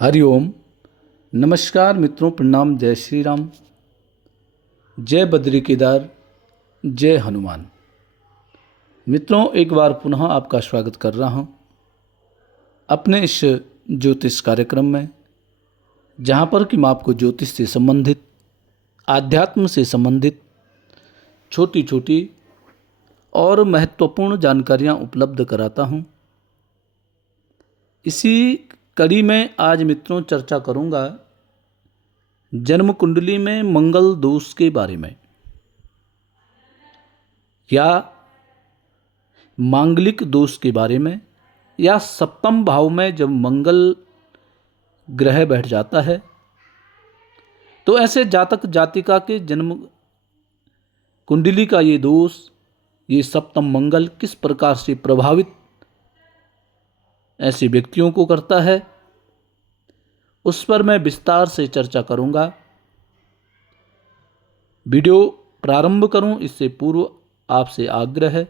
हरिओम। नमस्कार मित्रों, प्रणाम। जय श्री राम, जय बद्री केदार, जय हनुमान। मित्रों, एक बार पुनः आपका स्वागत कर रहा हूँ अपने इस ज्योतिष कार्यक्रम में, जहाँ पर कि मैं आपको ज्योतिष से संबंधित, आध्यात्म से संबंधित छोटी छोटी और महत्वपूर्ण जानकारियाँ उपलब्ध कराता हूँ। इसी कड़ी में आज मित्रों चर्चा करूँगा जन्म कुंडली में मंगल दोष के बारे में, या मांगलिक दोष के बारे में, या सप्तम भाव में जब मंगल ग्रह बैठ जाता है तो ऐसे जातक जातिका के जन्म कुंडली का ये दोष, ये सप्तम मंगल किस प्रकार से प्रभावित ऐसे व्यक्तियों को करता है, उस पर मैं विस्तार से चर्चा करूंगा। वीडियो प्रारंभ करूं इससे पूर्व आपसे आग्रह है,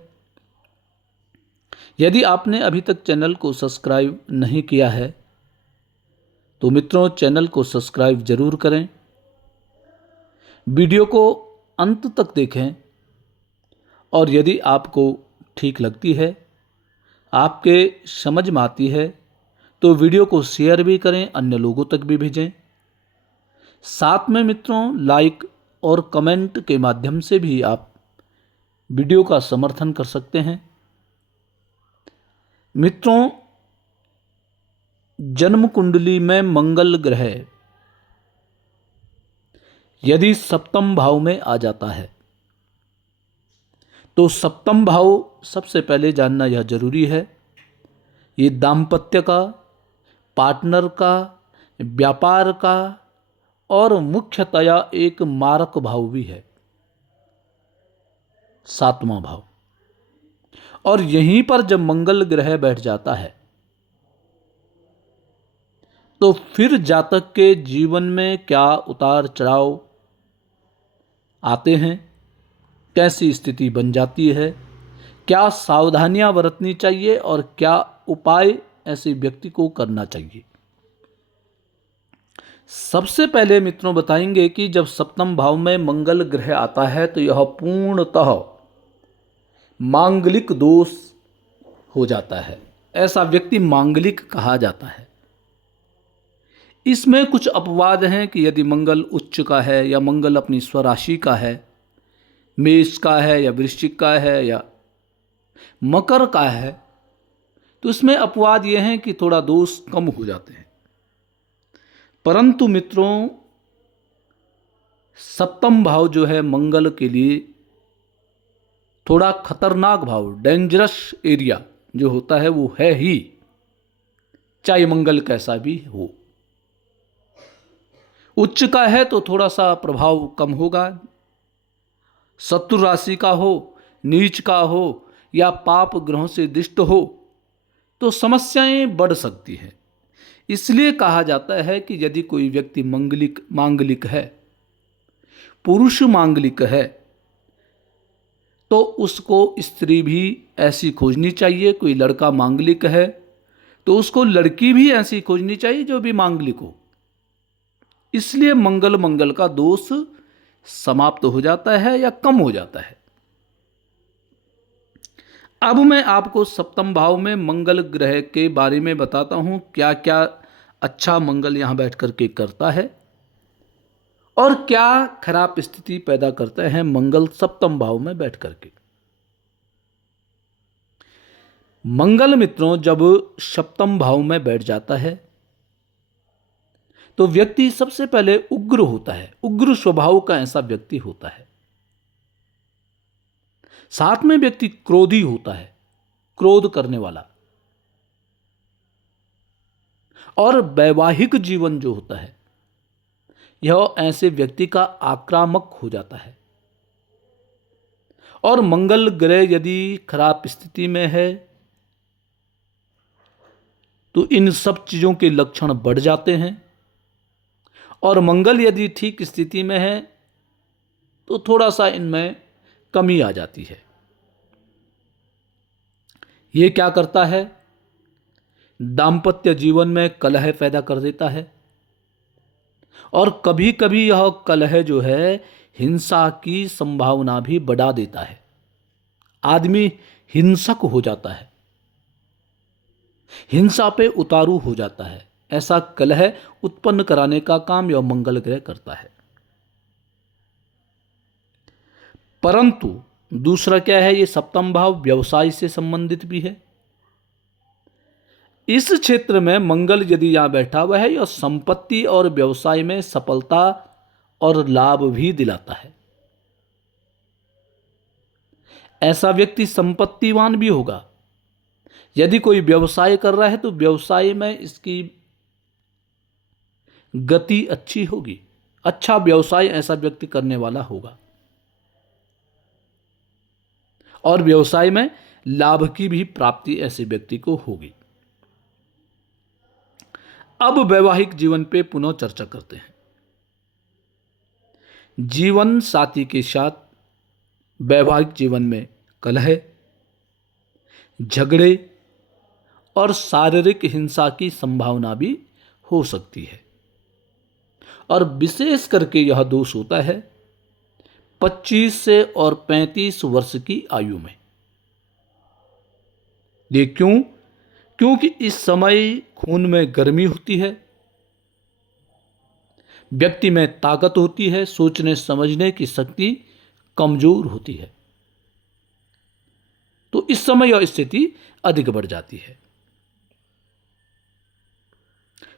यदि आपने अभी तक चैनल को सब्सक्राइब नहीं किया है तो मित्रों चैनल को सब्सक्राइब जरूर करें, वीडियो को अंत तक देखें और यदि आपको ठीक लगती है, आपके समझ में आती है तो वीडियो को शेयर भी करें, अन्य लोगों तक भी भेजें। साथ में मित्रों लाइक और कमेंट के माध्यम से भी आप वीडियो का समर्थन कर सकते हैं। मित्रों, जन्म कुंडली में मंगल ग्रह यदि सप्तम भाव में आ जाता है तो सप्तम भाव सबसे पहले जानना यह जरूरी है, ये दाम्पत्य का, पार्टनर का, व्यापार का और मुख्यतया एक मारक भाव भी है, सातवां भाव। और यहीं पर जब मंगल ग्रह बैठ जाता है तो फिर जातक के जीवन में क्या उतार चढ़ाव आते हैं, कैसी स्थिति बन जाती है, क्या सावधानियां बरतनी चाहिए और क्या उपाय ऐसे व्यक्ति को करना चाहिए। सबसे पहले मित्रों बताएंगे कि जब सप्तम भाव में मंगल ग्रह आता है तो यह पूर्णतः मांगलिक दोष हो जाता है, ऐसा व्यक्ति मांगलिक कहा जाता है। इसमें कुछ अपवाद हैं कि यदि मंगल उच्च का है या मंगल अपनी स्वराशि का है, मेष का है या वृश्चिक का है या मकर का है, तो इसमें अपवाद यह हैं कि थोड़ा दोष कम हो जाते हैं। परंतु मित्रों सप्तम भाव जो है मंगल के लिए थोड़ा खतरनाक भाव, डेंजरस एरिया जो होता है वो है ही, चाहे मंगल कैसा भी हो। उच्च का है तो थोड़ा सा प्रभाव कम होगा, शत्रु राशि का हो, नीच का हो या पाप ग्रहों से दिष्ट हो तो समस्याएं बढ़ सकती हैं। इसलिए कहा जाता है कि यदि कोई व्यक्ति मांगलिक है, पुरुष मांगलिक है, तो उसको स्त्री भी ऐसी खोजनी चाहिए। कोई लड़का मांगलिक है तो उसको लड़की भी ऐसी खोजनी चाहिए जो भी मांगलिक हो। इसलिए मंगल का दोष समाप्त हो जाता है या कम हो जाता है। अब मैं आपको सप्तम भाव में मंगल ग्रह के बारे में बताता हूं, क्या क्या अच्छा मंगल यहां बैठ करके करता है और क्या खराब स्थिति पैदा करता है मंगल सप्तम भाव में बैठ करके। मंगल मित्रों जब सप्तम भाव में बैठ जाता है तो व्यक्ति सबसे पहले उग्र होता है, उग्र स्वभाव का ऐसा व्यक्ति होता है। साथ में व्यक्ति क्रोधी होता है, क्रोध करने वाला। और वैवाहिक जीवन जो होता है यह ऐसे व्यक्ति का आक्रामक हो जाता है। और मंगल ग्रह यदि खराब स्थिति में है तो इन सब चीजों के लक्षण बढ़ जाते हैं, और मंगल यदि ठीक स्थिति में है तो थोड़ा सा इनमें कमी आ जाती है। यह क्या करता है दाम्पत्य जीवन में कलह पैदा कर देता है और कभी कभी यह कलह जो है हिंसा की संभावना भी बढ़ा देता है। आदमी हिंसक हो जाता है, हिंसा पे उतारू हो जाता है। ऐसा कलह उत्पन्न कराने का काम यह मंगल ग्रह करता है। परंतु दूसरा क्या है, ये सप्तम भाव व्यवसाय से संबंधित भी है। इस क्षेत्र में मंगल यदि यहां बैठा हुआ है, यह संपत्ति और व्यवसाय में सफलता और लाभ भी दिलाता है। ऐसा व्यक्ति संपत्तिवान भी होगा। यदि कोई व्यवसाय कर रहा है तो व्यवसाय में इसकी गति अच्छी होगी, अच्छा व्यवसाय ऐसा व्यक्ति करने वाला होगा और व्यवसाय में लाभ की भी प्राप्ति ऐसे व्यक्ति को होगी। अब वैवाहिक जीवन पे पुनः चर्चा करते हैं। जीवन साथी के साथ वैवाहिक जीवन में कलह, झगड़े और शारीरिक हिंसा की संभावना भी हो सकती है और विशेष करके यह दोष होता है 25 से और 35 वर्ष की आयु में। ये क्यों? क्योंकि इस समय खून में गर्मी होती है, व्यक्ति में ताकत होती है, सोचने समझने की शक्ति कमजोर होती है, तो इस समय यह स्थिति अधिक बढ़ जाती है।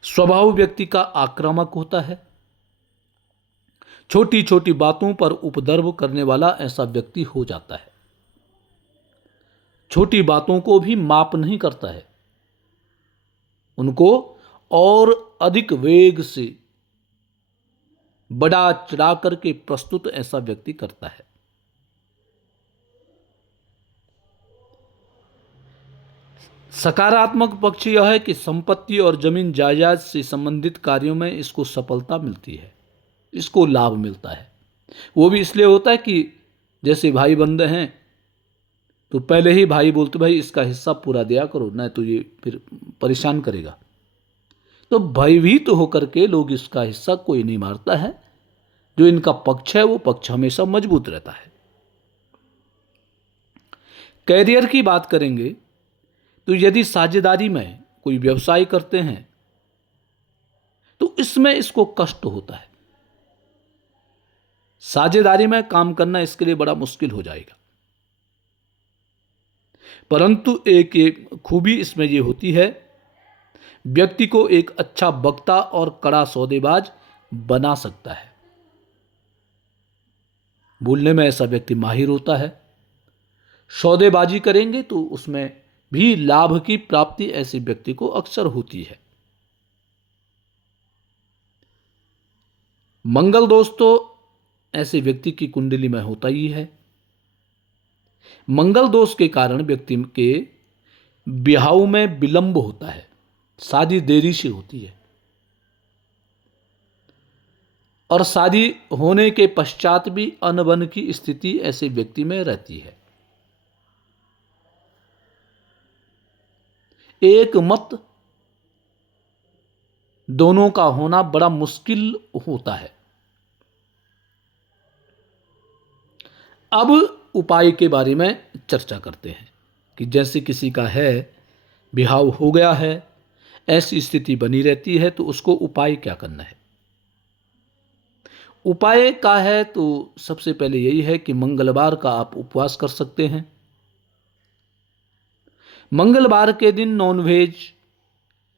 स्वभाव व्यक्ति का आक्रामक होता है, छोटी छोटी बातों पर उपद्रव करने वाला ऐसा व्यक्ति हो जाता है। छोटी बातों को भी माप नहीं करता है, उनको और अधिक वेग से बड़ा चढ़ा करके प्रस्तुत ऐसा व्यक्ति करता है। सकारात्मक पक्ष यह है कि संपत्ति और जमीन जायदाद से संबंधित कार्यों में इसको सफलता मिलती है, इसको लाभ मिलता है। वो भी इसलिए होता है कि जैसे भाई बंधे हैं तो पहले ही भाई बोलते भाई इसका हिस्सा पूरा दिया करो, नहीं तो ये फिर परेशान करेगा। तो भयभीत होकर के लोग इसका हिस्सा कोई नहीं मारता है। जो इनका पक्ष है वो पक्ष हमेशा मजबूत रहता है। कैरियर की बात करेंगे तो यदि साझेदारी में कोई व्यवसाय करते हैं तो इसमें इसको कष्ट होता है। साझेदारी में काम करना इसके लिए बड़ा मुश्किल हो जाएगा। परंतु एक खूबी इसमें यह होती है, व्यक्ति को एक अच्छा वक्ता और कड़ा सौदेबाज बना सकता है। बोलने में ऐसा व्यक्ति माहिर होता है। सौदेबाजी करेंगे तो उसमें भी लाभ की प्राप्ति ऐसे व्यक्ति को अक्सर होती है। मंगल दोस्तों ऐसे व्यक्ति की कुंडली में होता ही है। मंगल दोष के कारण व्यक्ति के ब्याह में विलंब होता है, शादी देरी से होती है और शादी होने के पश्चात भी अनबन की स्थिति ऐसे व्यक्ति में रहती है। एक मत दोनों का होना बड़ा मुश्किल होता है। अब उपाय के बारे में चर्चा करते हैं कि जैसे किसी का है ब्याह हो गया है, ऐसी स्थिति बनी रहती है, तो उसको उपाय क्या करना है। उपाय का है तो सबसे पहले यही है कि मंगलवार का आप उपवास कर सकते हैं। मंगलवार के दिन नॉनवेज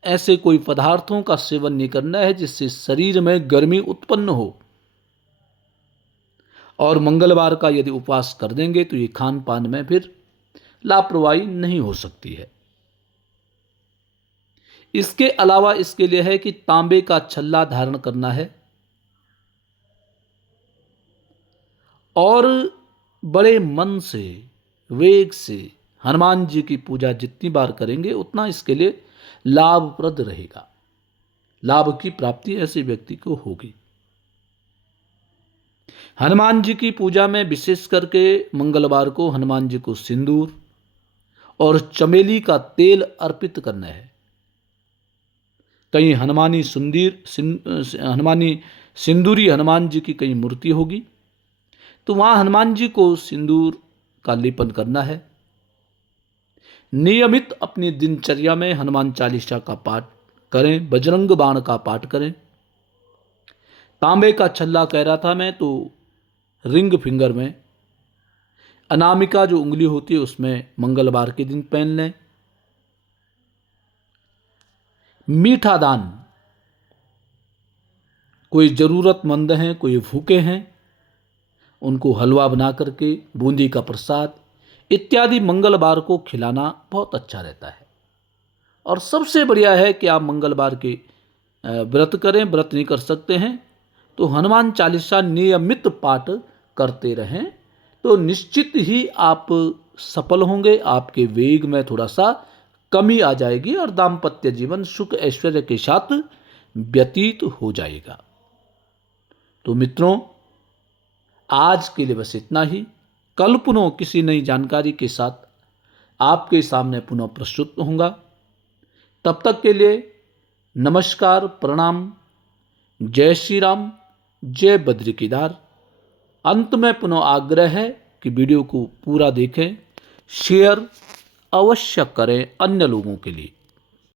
ऐसे कोई पदार्थों का सेवन नहीं करना है जिससे शरीर में गर्मी उत्पन्न हो। और मंगलवार का यदि उपवास कर देंगे तो ये खान पान में फिर लापरवाही नहीं हो सकती है। इसके अलावा इसके लिए है कि तांबे का छल्ला धारण करना है और बड़े मन से वेग से हनुमान जी की पूजा जितनी बार करेंगे उतना इसके लिए लाभप्रद रहेगा। लाभ की प्राप्ति ऐसे व्यक्ति को होगी। हनुमान जी की पूजा में विशेष करके मंगलवार को हनुमान जी को सिंदूर और चमेली का तेल अर्पित करना है। कहीं हनुमानी सिंदूरी हनुमान जी की कहीं मूर्ति होगी, तो वहाँ हनुमान जी को सिंदूर का लेपन करना है। नियमित अपनी दिनचर्या में हनुमान चालीसा का पाठ करें, बजरंग बाण का पाठ करें। तांबे का छल्ला कह रहा था मैं, तो रिंग फिंगर में अनामिका जो उंगली होती है उसमें मंगलवार के दिन पहन लें। मीठा दान, कोई ज़रूरतमंद हैं, कोई भूखे हैं, उनको हलवा बना करके, बूंदी का प्रसाद इत्यादि मंगलवार को खिलाना बहुत अच्छा रहता है। और सबसे बढ़िया है कि आप मंगलवार के व्रत करें। व्रत नहीं कर सकते हैं तो हनुमान चालीसा नियमित पाठ करते रहें, तो निश्चित ही आप सफल होंगे। आपके वेग में थोड़ा सा कमी आ जाएगी और दाम्पत्य जीवन सुख ऐश्वर्य के साथ व्यतीत हो जाएगा। तो मित्रों, आज के लिए बस इतना ही। कल पुनः किसी नई जानकारी के साथ आपके सामने पुनः प्रस्तुत होऊंगा। तब तक के लिए नमस्कार, प्रणाम, जय श्री राम, जय बद्री केदार। अंत में पुनः आग्रह है कि वीडियो को पूरा देखें, शेयर अवश्य करें अन्य लोगों के लिए।